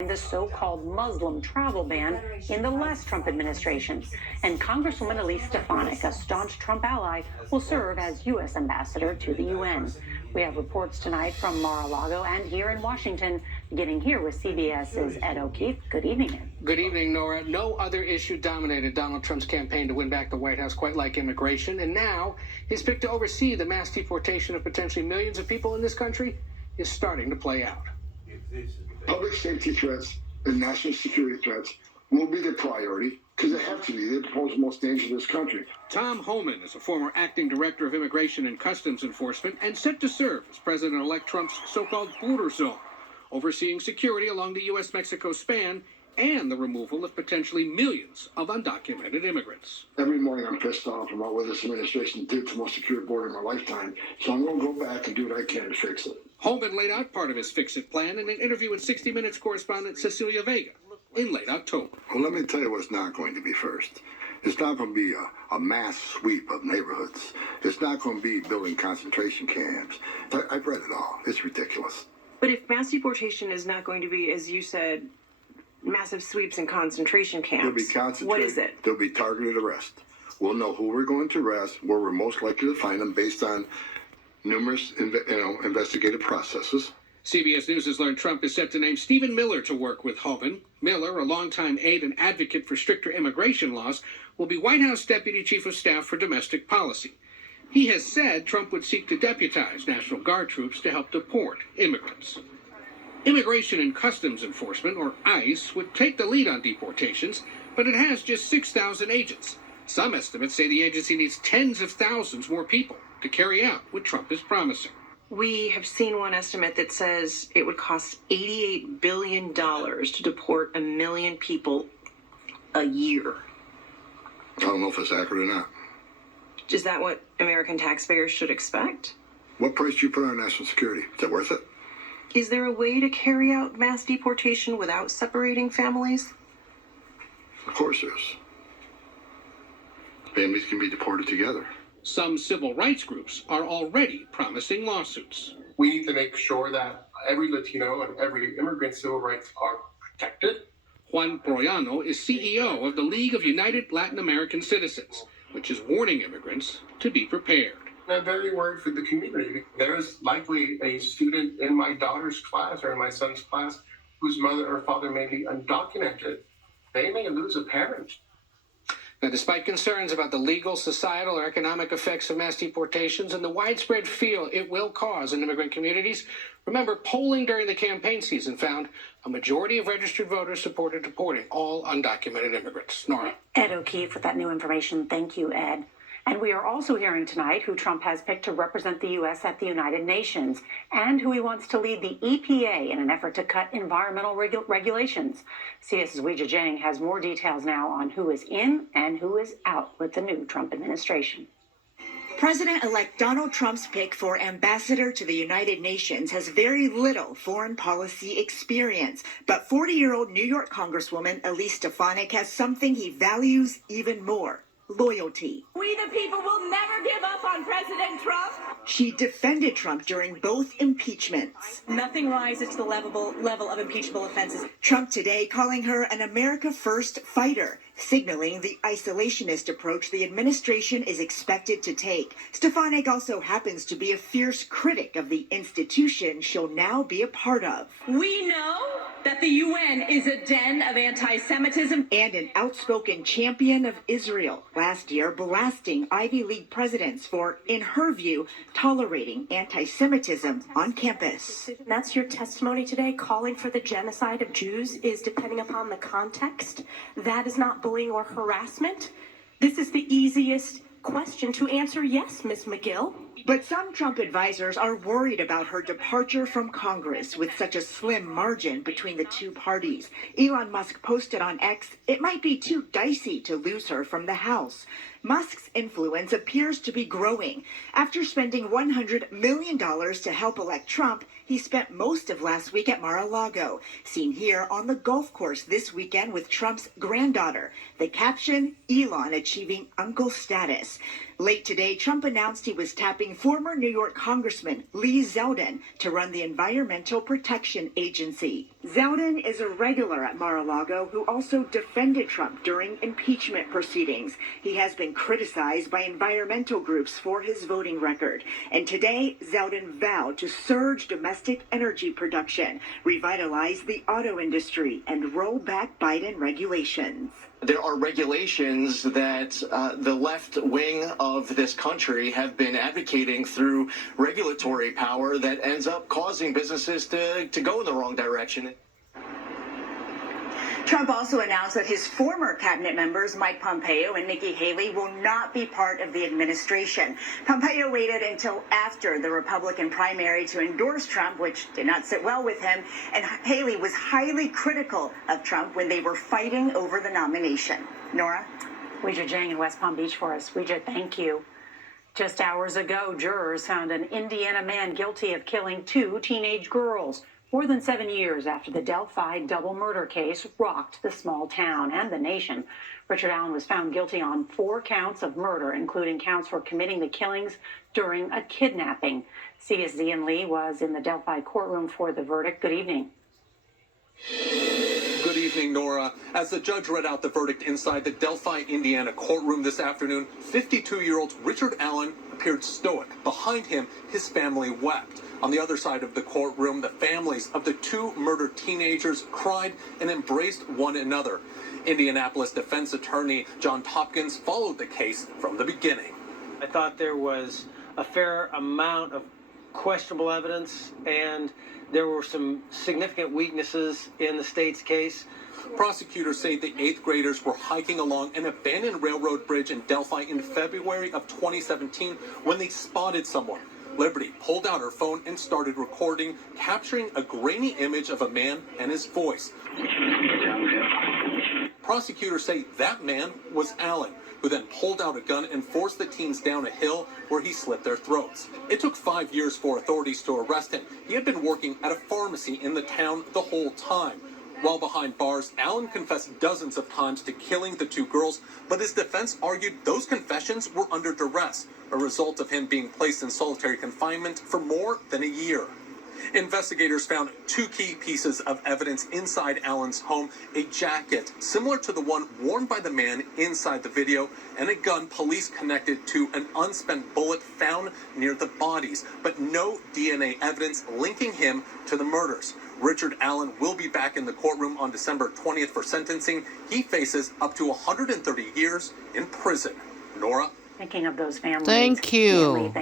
the so-called Muslim travel ban in the last Trump administration. And Congresswoman Elise Stefanik, a staunch Trump ally, will serve as U.S. ambassador to the UN. We have reports tonight from Mar-a-Lago and here in Washington, beginning here with CBS's Ed O'Keefe. Good evening, Ed. Good evening, Nora. No other issue dominated Donald Trump's campaign to win back the White House quite like immigration, and now his pick to oversee the mass deportation of potentially millions of people in this country is starting to play out. Public safety threats and national security threats will be the priority because they have to be. They pose the most danger to this country. Tom Homan is a former acting director of Immigration and Customs Enforcement and set to serve as President-elect Trump's so-called border zone, overseeing security along the U.S.-Mexico span and the removal of potentially millions of undocumented immigrants. Every morning I'm pissed off about what this administration did to the most secure border in my lifetime, so I'm going to go back and do what I can to fix it. Homan laid out part of his fix-it plan in an interview with 60 Minutes correspondent Cecilia Vega in late October. Well, let me tell you what's not going to be first. It's not going to be a mass sweep of neighborhoods. It's not going to be building concentration camps. I've read it all. It's ridiculous. But if mass deportation is not going to be, as you said, massive sweeps and concentration camps, There'll be concentration. What is it? There'll be targeted arrest. We'll know who we're going to arrest, where we're most likely to find them based on numerous investigative processes. CBS News has learned Trump is set to name Stephen Miller to work with Homan. Miller, a longtime aide and advocate for stricter immigration laws, will be White House Deputy Chief of Staff for Domestic Policy. He has said Trump would seek to deputize National Guard troops to help deport immigrants. Immigration and Customs Enforcement, or ICE, would take the lead on deportations, but it has just 6,000 agents. Some estimates say the agency needs tens of thousands more people to carry out what Trump is promising. We have seen one estimate that says it would cost $88 billion to deport 1 million people a year. I don't know if it's accurate or not. Is that what American taxpayers should expect? What price do you put on national security? Is that worth it? Is there a way to carry out mass deportation without separating families? Of course there's. Families can be deported together. Some civil rights groups are already promising lawsuits. We need to make sure that every Latino and every immigrant's civil rights are protected. Juan Proyano is CEO of the League of United Latin American Citizens, which is warning immigrants to be prepared. I'm very worried for the community. There is likely a student in my daughter's class or in my son's class whose mother or father may be undocumented. They may lose a parent. Now, despite concerns about the legal, societal, or economic effects of mass deportations and the widespread fear it will cause in immigrant communities, remember, polling during the campaign season found a majority of registered voters supported deporting all undocumented immigrants. Nora. Ed O'Keefe with that new information. Thank you, Ed. And we are also hearing tonight who Trump has picked to represent the U.S. at the United Nations and who he wants to lead the EPA in an effort to cut environmental regulations. CBS's Weijia Jiang has more details now on who is in and who is out with the new Trump administration. President-elect Donald Trump's pick for ambassador to the United Nations has very little foreign policy experience, but 40-year-old New York Congresswoman Elise Stefanik has something he values even more. Loyalty. We the people will never give up on President Trump. She defended Trump during both impeachments. Nothing rises to the level of impeachable offenses. Trump today calling her an America First fighter, signaling the isolationist approach the administration is expected to take. Stefanik also happens to be a fierce critic of the institution she'll now be a part of. We know that the UN is a den of anti-Semitism. And an outspoken champion of Israel, last year blasting Ivy League presidents for, in her view, tolerating anti-Semitism on campus. That's your testimony today, calling for the genocide of Jews is depending upon the context. That is not bullying or harassment. This is the easiest question to answer yes, Ms. McGill. But some Trump advisors are worried about her departure from Congress with such a slim margin between the two parties. Elon Musk posted on X, it might be too dicey to lose her from the House. Musk's influence appears to be growing. After spending $100 million to help elect Trump, he spent most of last week at Mar-a-Lago, seen here on the golf course this weekend with Trump's granddaughter. The caption, Elon achieving uncle status. Late today, Trump announced he was tapping former New York Congressman Lee Zeldin to run the Environmental Protection Agency. Zeldin is a regular at Mar-a-Lago who also defended Trump during impeachment proceedings. He has been criticized by environmental groups for his voting record. And today, Zeldin vowed to surge domestic energy production, revitalize the auto industry, and roll back Biden regulations. There are regulations that the left wing of this country have been advocating through regulatory power that ends up causing businesses to go in the wrong direction. Trump also announced that his former cabinet members, Mike Pompeo and Nikki Haley, will not be part of the administration. Pompeo waited until after the Republican primary to endorse Trump, which did not sit well with him, and Haley was highly critical of Trump when they were fighting over the nomination. Nora? Weijia Jiang in West Palm Beach for us. Weijia, thank you. Just hours ago, jurors found an Indiana man guilty of killing 2 teenage girls. More than 7 years after the Delphi double murder case rocked the small town and the nation. Richard Allen was found guilty on 4 counts of murder, including counts for committing the killings during a kidnapping. C.S. Ian Lee was in the Delphi courtroom for the verdict. Good evening. Good evening, Nora. As the judge read out the verdict inside the Delphi, Indiana courtroom this afternoon, 52-year-old Richard Allen appeared stoic. Behind him, his family wept. On the other side of the courtroom, the families of the 2 murdered teenagers cried and embraced one another. Indianapolis defense attorney John Tompkins followed the case from the beginning. I thought there was a fair amount of questionable evidence, and there were some significant weaknesses in the state's case. Prosecutors say the 8th graders were hiking along an abandoned railroad bridge in Delphi in February of 2017 when they spotted someone. Liberty pulled out her phone and started recording, capturing a grainy image of a man and his voice. Prosecutors say that man was Allen, who then pulled out a gun and forced the teens down a hill where he slit their throats. It took 5 years for authorities to arrest him. He had been working at a pharmacy in the town the whole time. While behind bars, Allen confessed dozens of times to killing the 2 girls, but his defense argued those confessions were under duress, a result of him being placed in solitary confinement for more than a year. Investigators found 2 key pieces of evidence inside Allen's home: a jacket similar to the one worn by the man inside the video, and a gun police connected to an unspent bullet found near the bodies, but no DNA evidence linking him to the murders. Richard Allen will be back in the courtroom on December 20th for sentencing. He faces up to 130 years in prison. Nora? Thinking of those families. Thank you.